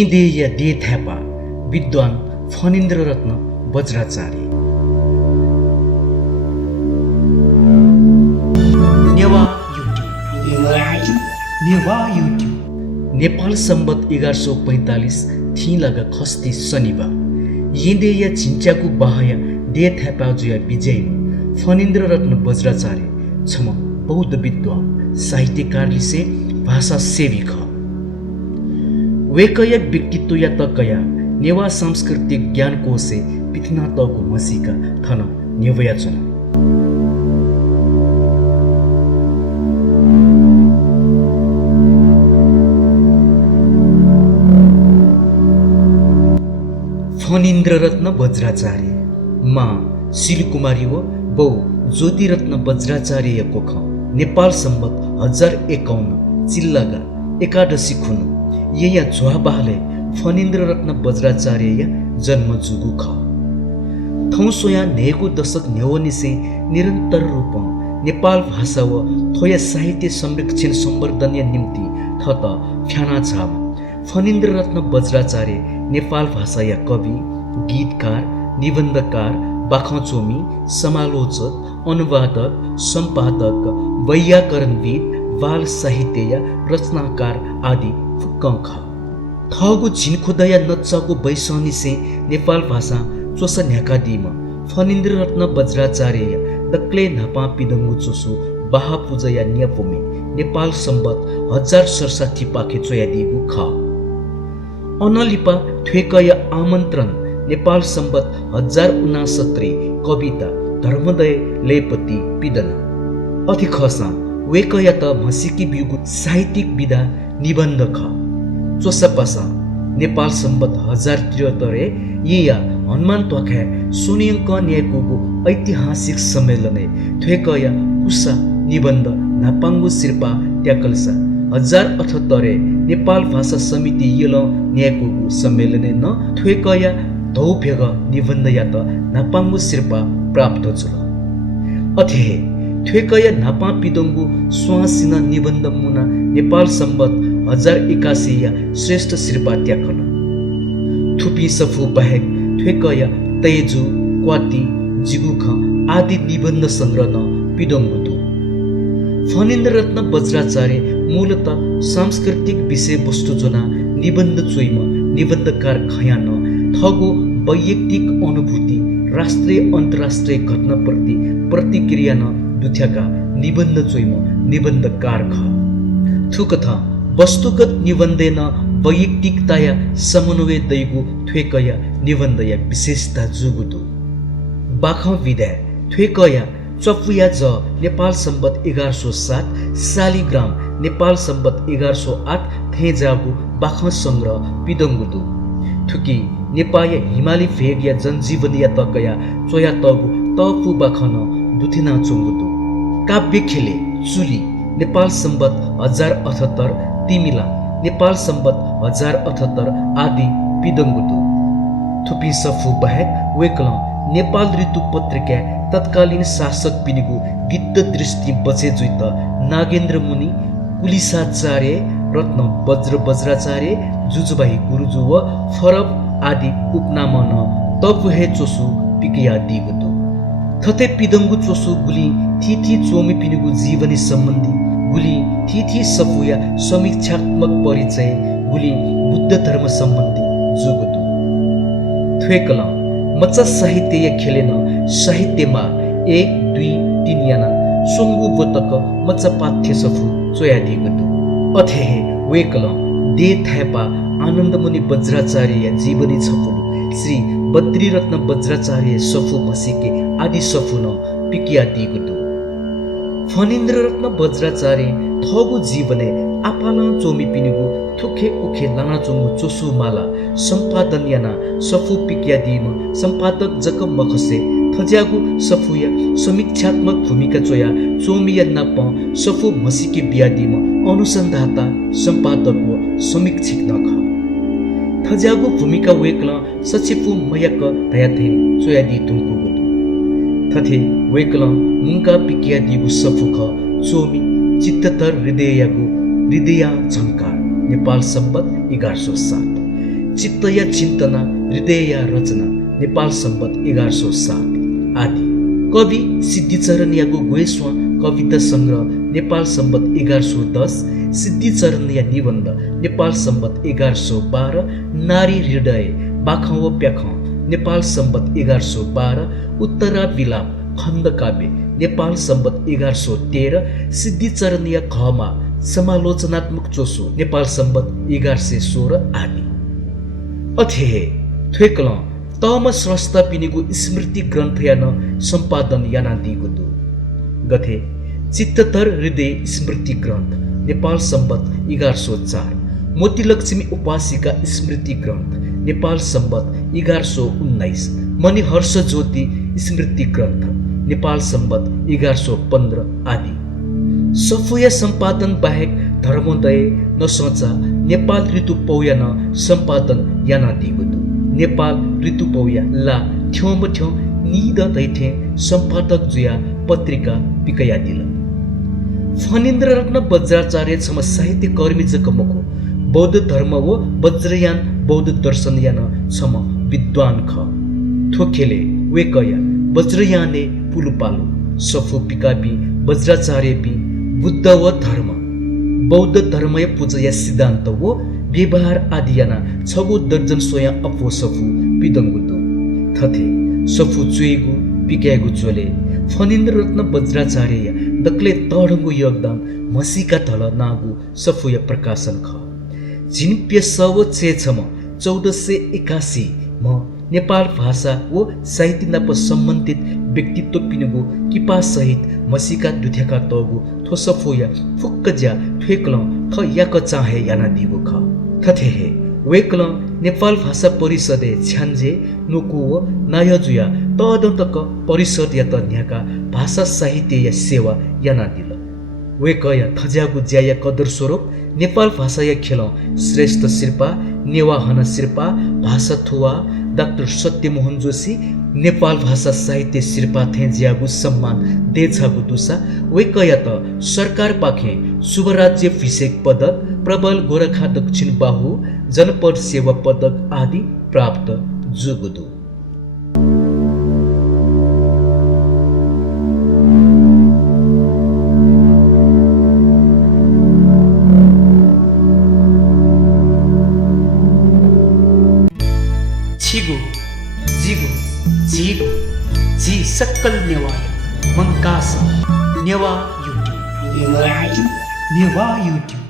येदेय they थ्यापा विद्वान फणीन्द्र रत्न Vajracharya. Newa YouTube Nepal Sambat 1145 थिलगा Khasti शनिबार येदेय छिन्च्याकु बाहय दे थ्यापा जुया विजय फणीन्द्र रत्न वज्राचार्य छम बौद्ध विद्वान साहित्यकार लिसे भाषा सेविक वेकय व्यक्तित्व या तकया नेवा सांस्कृतिक ज्ञान कोसे पिथना तगु मसिका थन नेवया चुना फणीन्द्र रत्न वज्राचार्य माँ शिलकुमारी व बौ ज्योतिरत्न वज्राचार्य कोख नेपाल सम्बत 1051 चिल्लागा एकादशी खुनु यया झुवाबाले फणीन्द्र रत्न वज्राचार्य जन्म जुगु ख थौसोया नेगु दशक नेवनिसे निरन्तर रूप नेपाल भाषा व थोया साहित्य संरक्षण संवर्धन निम्ति थत फ्याना छाप फणीन्द्र रत्न वज्राचार्य नेपाल भाषा या कवि गीतकार निबन्धकार बाखचोमी समालोचक अनुवादक सम्पादक वैयाकरणविद बाल साहित्य या रचनाकार आदि फुक्कंख थगु झिनखुदया नच्चको बैसनी से नेपाल भाषा चोसा न्याकादिम फणीन्द्र रत्न वज्राचार्य दक्ले नपा पिदंगु चोसु बाहा पूजया न्यापोमे नेपाल सम्बत 1067 पाखे चोया दिगु ख अनलिपा ठेकय आमन्त्रण नेपाल सम्बत 1069 कविता धर्मोदय लेपति पिदन अधिखसा वेकया त मसिकी बिगु साहित्यिक विधा निबन्ध ख चोसपसा नेपाल सम्बत 1073 या हनुमान त्वाखे सोनियंक न्यायको ऐतिहासिक सम्मेलने ठेकया कुसा निबन्ध नापाङ्गु शिर्पा ट्याकल्सा 1078 नेपाल भाषा समिति यल न्यायको सम्मेलने न ठेकया धौभ्यग निबन्ध या त नापाङ्गु शिर्पा प्राप्त जुल अथे ठेकया नापा पिदंगु स्वासिन निबन्ध मुना नेपाल सम्बत 1081 या श्रेष्ठ शिर्पा ट्याकल थुपी सफु बाहेक ठेकया तेजु क्वाती जिगुख आदि निबन्ध संग्रह न पिदंगु दु फणीन्द्र रत्न वज्राचार्य मूलतः सांस्कृतिक विषय वस्तु जना निबन्ध चोइम निबन्धकार खयान थगो वैयक्तिक अनुभूति राष्ट्रिय अन्तर्राष्ट्रिय घटनाप्रति प्रतिक्रिया न दुथ्याका निबन्ध चोइम निबन्धकार ख थुकथा वस्तुगत निबन्धेन वैयक्तिकताया समन्वय दैगु ठेकया निबन्धया विशेषता जुगुदु बाख विधा ठेकया चपुया ज नेपाल सम्बत 1107 शालिग्राम नेपाल सम्बत 1108 थेजागु बाख संग्रह पिदंगुदु थुकी नेपाय हिमाली भेग या जनजीवन या तकया चोया तगु तपु बाखन दुथिना चुंगुदु काव्य खेले चुली नेपाल सम्बत 1078 तिमिला नेपाल सम्बत 1078 आदि पिदंगुदु थुपी सफु बाहेक वेकल नेपाल ऋतु पत्रिका तत्कालीन शासक पिनिगु गिद्ध दृष्टि बचे जुइत नागेन्द्र मुनि कुलिसाचार्य रत्न वज्राचार्य जुजुबाई गुरुजु व फरब आदि उपनाम न तपुहे चोसु पिकिया दिगुदु थते पिदंगु चोसु गुली थिथि चोमी पिनिगु जीवनी सम्बन्धी गुली थिथि सफुया समीक्षात्मक परिचय गुली बुद्ध धर्म सम्बन्धी जुगुदु थ्वेकल मच्चा साहित्य खेलेन साहित्यमा 1 2 3 याना सोंगु बतक मच्चा पाठ्य सफु चोया दिगुदु अथे वेकल दे थ्यापा आनन्दमुनि वज्राचार्य जीवनी छपुलु श्री बद्री रत्न वज्राचार्य सफु मसिके आदि सफु न पिकिया दिगुदु फणीन्द्र रत्न वज्राचार्य थगु जीवने आपाला चोमी पिनिगु थुखे उखे लाना चोंगु चोसु माला सम्पादन याना सफु पिकिया दिम सम्पादक जकम मखसे थज्यागु सफुया समीक्षात्मक भूमिका चोया चोमिया नाप सफु मसिके बिया दिम अनुसन्धाता सम्पादक व समीक्षक नख थज्यागु भूमिका वेकला सचिफु मयक दयाथे चोया दि तुंकु थथे वेकला मुंका पिकिया दिगु सफुख चोमी चित्ततर हृदया झंकार नेपाल सम्बत 1107 चित्तया चिन्तना हृदय रचना नेपाल सम्बत 1107 आदि। कवि सिद्धिचरण यागो गोयस्वा कविता सङ्ग्रह नेपाल सम्बत 1110, सिद्धिचरण या निबन्ध नेपाल सम्बत 1112, नारी हृदय बाखौँ व प्याखौँ नेपाल सम्बत 1112, उत्तरा विलाप खण्ड काव्य नेपाल सम्बत 1113, सिद्धिचरण या खमा समालोचनात्मक चोसो नेपाल सम्बत 1116 आदि। अथे थ्वेक्ल तम स्रष्टा पिनेगु स्मृति ग्रन्थ यान सम्पादन याना दिगु दु गथे चित्ततर हृदय स्मृति ग्रन्थ नेपाल सम्बत 1104, मोतीलक्ष्मी उपासिका स्मृति ग्रन्थ नेपाल सम्बत 1119, मणिहर्ष ज्योति स्मृति ग्रन्थ नेपाल सम्बत 1115 आदि। सफुया सम्पादन बाहेक धर्मोदय नसोचा नेपाल ऋतु पौया न सम्पादन याना दिगु दु नेपाल ऋतु पौया ला ठ्यौम ठ्यौ निद दैथे सम्पादक जुया पत्रिका पिकया दिल। फणीन्द्र रत्न वज्राचार्य छम साहित्य कर्मी जकमको बौद्ध धर्म व वज्रयान बौद्ध दर्शन यान छम विद्वान ख थोखेले वेकया वज्रयाने पुलुपालो सफु पिकापि वज्राचार्य पि बुद्ध व धर्म बौद्ध धर्मय पूजया सिद्धान्त व व्यवहार आदि याना छगो दर्जन सोया अपो सफु पिदङ्गुतो थथे सफु चुएगु पिक्यागु चोले फणीन्द्र रत्न वज्राचार्य दक्ले तडङ्गु योगदान मसिका थल नागु सफुय प्रकाशन ख झिन्प्य सव छेछम 1481 म नेपाल भाषा व साहित्य नाप सम्बन्धित व्यक्तित्व पिनुगु किपा सहित मसिका दुथेका तगु थो सफुया फुक्क ज्या थ्वेक्ल थ याक चाहे याना दिगु ख थथे हे वेक्ल नेपाल भाषा परिषदे छ्यान्जे नुकु व नायजुया तदन्तक परिषद या तन्याका भाषा साहित्य या सेवा याना दिल वेकया थज्यागु ज्याया कदर स्वरूप नेपाल भाषा या खेल श्रेष्ठ शिर्पा नेवाहन शिर्पा भाषा थुवा डाक्टर सत्यमोहन जोशी नेपाल भाषा साहित्य शिर्पा थे ज्यागु सम्मान देछागु दुसा वेकया त सरकार पाखे शुभराज्य फिसेक पदक प्रबल गोरखा दक्षिण बाहु जनपद सेवा पदक आदि प्राप्त जुगुदु। छिगु जिगु झिगु झी सक्कल नेवाय मंकास नेवा युट्युब